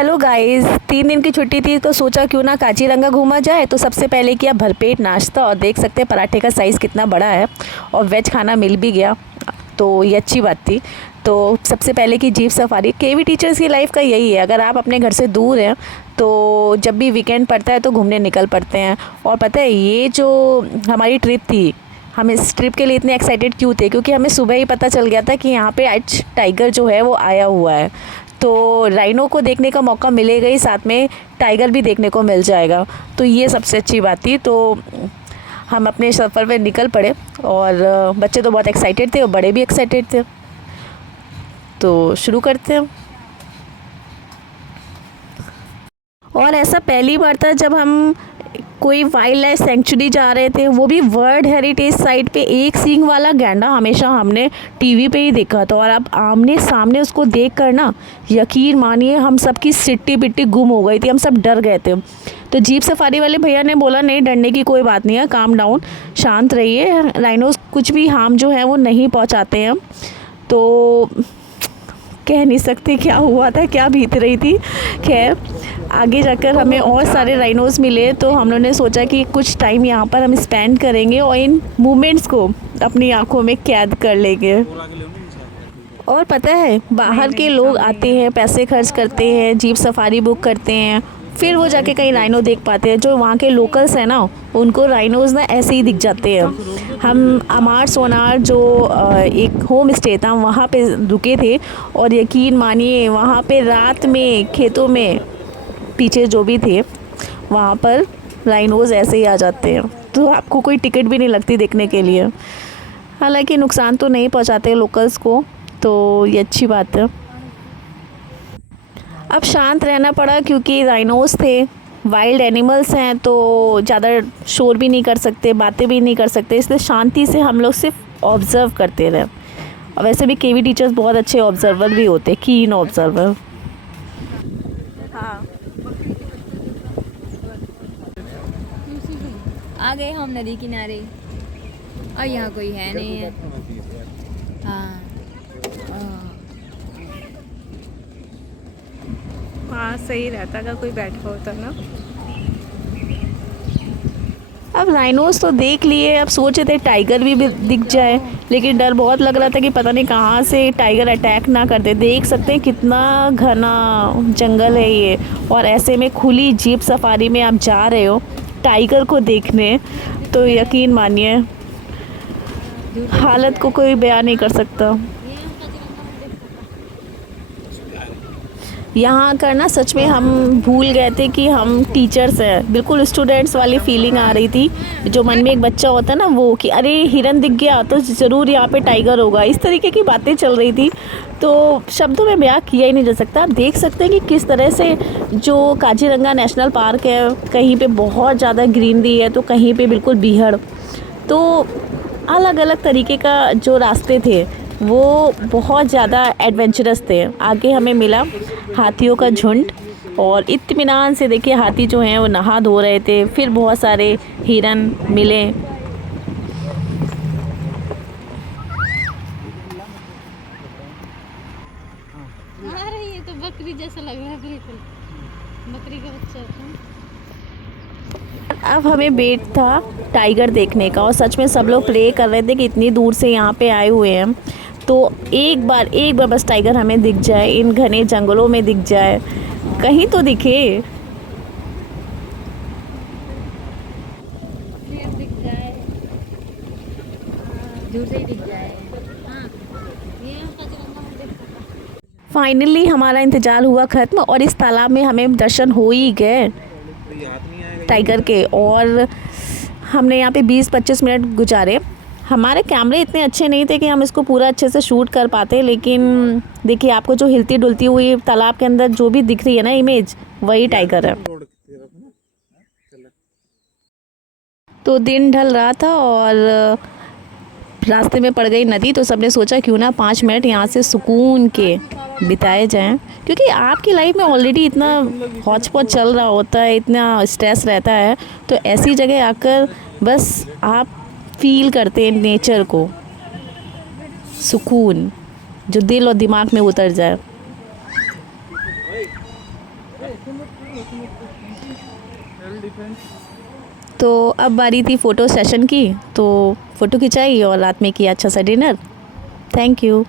Hello guys, 3 दिन की छुट्टी थी तो सोचा क्यों ना काजीरंगा घूमा जाए। तो सबसे पहले किया भरपेट नाश्ता और देख सकते हैं पराठे का साइज़ कितना बड़ा है और वेज खाना मिल भी गया, तो ये अच्छी बात थी। तो सबसे पहले की जीप सफारी केवी टीचर्स की लाइफ का यही है, अगर आप अपने घर से दूर हैं तो जब भी वीकेंड पड़ता है तो घूमने निकल पड़ते हैं। और पता है ये जो हमारी ट्रिप थी, हम इस ट्रिप के लिए इतने एक्साइटेड क्यों थे, क्योंकि हमें सुबह ही पता चल गया था कि यहाँ पे आज टाइगर जो है वो आया हुआ है। तो राइनो को देखने का मौका मिलेगा ही, साथ में टाइगर भी देखने को मिल जाएगा, तो ये सबसे अच्छी बात थी। तो हम अपने सफ़र पे निकल पड़े और बच्चे तो बहुत एक्साइटेड थे और बड़े भी एक्साइटेड थे। तो शुरू करते हैं। और ऐसा पहली बार था जब हम कोई वाइल्ड लाइफ सेंचुरी जा रहे थे, वो भी वर्ल्ड हेरिटेज साइट पे। एक सींग वाला गैंडा हमेशा हमने टीवी पे ही देखा था, और अब आमने सामने उसको देख कर ना, यकीन मानिए हम सब की सिट्टी पिट्टी गुम हो गई थी, हम सब डर गए थे। तो जीप सफारी वाले भैया ने बोला नहीं, डरने की कोई बात नहीं है, काम डाउन, शांत रहिए, राइनोस कुछ भी हार्म जो है वो नहीं पहुँचाते हैं। तो कह नहीं सकते क्या हुआ था, क्या बीत रही थी। खैर आगे जाकर हमें और सारे राइनोस मिले, तो हम लोगों ने सोचा कि कुछ टाइम यहाँ पर हम स्पेंड करेंगे और इन मोमेंट्स को अपनी आंखों में कैद कर लेंगे। और पता है बाहर के लोग आते हैं, पैसे खर्च करते हैं, जीप सफारी बुक करते हैं, फिर वो जाके कहीं राइनो देख पाते हैं। जो वहाँ के लोकल्स हैं ना, उनको राइनोज़ ना ऐसे ही दिख जाते हैं। हम अमार सोनार जो एक होम स्टे था वहाँ पे रुके थे, और यकीन मानिए वहाँ पे रात में खेतों में पीछे जो भी थे वहाँ पर राइनोज़ ऐसे ही आ जाते हैं। तो आपको कोई टिकट भी नहीं लगती देखने के लिए। हालांकि नुकसान तो नहीं पहुँचाते लोकल्स को, तो ये अच्छी बात है। अब शांत रहना पड़ा क्योंकि राइनोस थे, वाइल्ड एनिमल्स हैं, तो ज़्यादा शोर भी नहीं कर सकते, बातें भी नहीं कर सकते, इसलिए शांति से हम लोग सिर्फ ऑब्ज़र्व करते रहे। और वैसे भी केवी टीचर्स बहुत अच्छे ऑब्ज़र्वर भी होते, कीन ऑब्ज़र्वर। हाँ, आ गए हम नदी किनारे, और यहाँ कोई है नहीं है। हाँ हाँ सही रहता अगर कोई बैठा होता ना। अब राइनोस तो देख लिए, अब सोच रहे थे टाइगर भी दिख जाए, लेकिन डर बहुत लग रहा था कि पता नहीं कहाँ से टाइगर अटैक ना कर दे। देख सकते हैं कितना घना जंगल है ये, और ऐसे में खुली जीप सफारी में आप जा रहे हो टाइगर को देखने, तो यकीन मानिए हालत को कोई बयान नहीं कर सकता। यहाँ आकर ना सच में हम भूल गए थे कि हम टीचर्स हैं, बिल्कुल स्टूडेंट्स वाली फीलिंग आ रही थी। जो मन में एक बच्चा होता है ना वो, कि अरे हिरन दिख गया तो ज़रूर यहाँ पे टाइगर होगा, इस तरीके की बातें चल रही थी। तो शब्दों में बयां किया ही नहीं जा सकता। आप देख सकते हैं कि किस तरह से जो काजीरंगा नेशनल पार्क है, कहीं पर बहुत ज़्यादा ग्रीनरी है तो कहीं पर बिल्कुल बीहड़। तो अलग अलग तरीके का जो रास्ते थे वो बहुत ज़्यादा एडवेंचरस थे। आगे हमें मिला हाथियों का झुंड, और इत्मीनान से देखिए हाथी जो हैं वो नहा धो रहे थे। फिर बहुत सारे हिरन मिले। अरे ये तो बकरी जैसा लग रहा है, बिल्कुल बकरी का बच्चा था। अब हमें वेट था टाइगर देखने का, और सच में सब लोग प्रे कर रहे थे कि इतनी दूर से यहाँ पे आए हुए हैं तो एक बार बस टाइगर हमें दिख जाए, इन घने जंगलों में दिख जाए, कहीं तो दिखे। दिख जाए, दूर से ही दिख जाए। हाँ, ये काजीरंगा मंदिर। फाइनली हमारा इंतज़ार हुआ ख़त्म, और इस तालाब में हमें दर्शन हो ही गए टाइगर के। और हमने यहाँ पे 20-25 मिनट गुजारे। हमारे कैमरे इतने अच्छे नहीं थे कि हम इसको पूरा अच्छे से शूट कर पाते, लेकिन देखिए आपको जो हिलती डुलती हुई तालाब के अंदर जो भी दिख रही है ना इमेज, वही टाइगर है। तो दिन ढल रहा था और रास्ते में पड़ गई नदी, तो सबने सोचा क्यों ना 5 मिनट यहाँ से सुकून के बिताए जाएं, क्योंकि आपकी लाइफ में ऑलरेडी इतना हौच पौच चल रहा होता है, इतना स्ट्रेस रहता है, तो ऐसी जगह आकर बस आप फील करते हैं नेचर को, सुकून जो दिल और दिमाग में उतर जाए। तो अब बारी थी फ़ोटो सेशन की, तो फ़ोटो खिंचाई और रात में किया अच्छा सा डिनर। Thank you.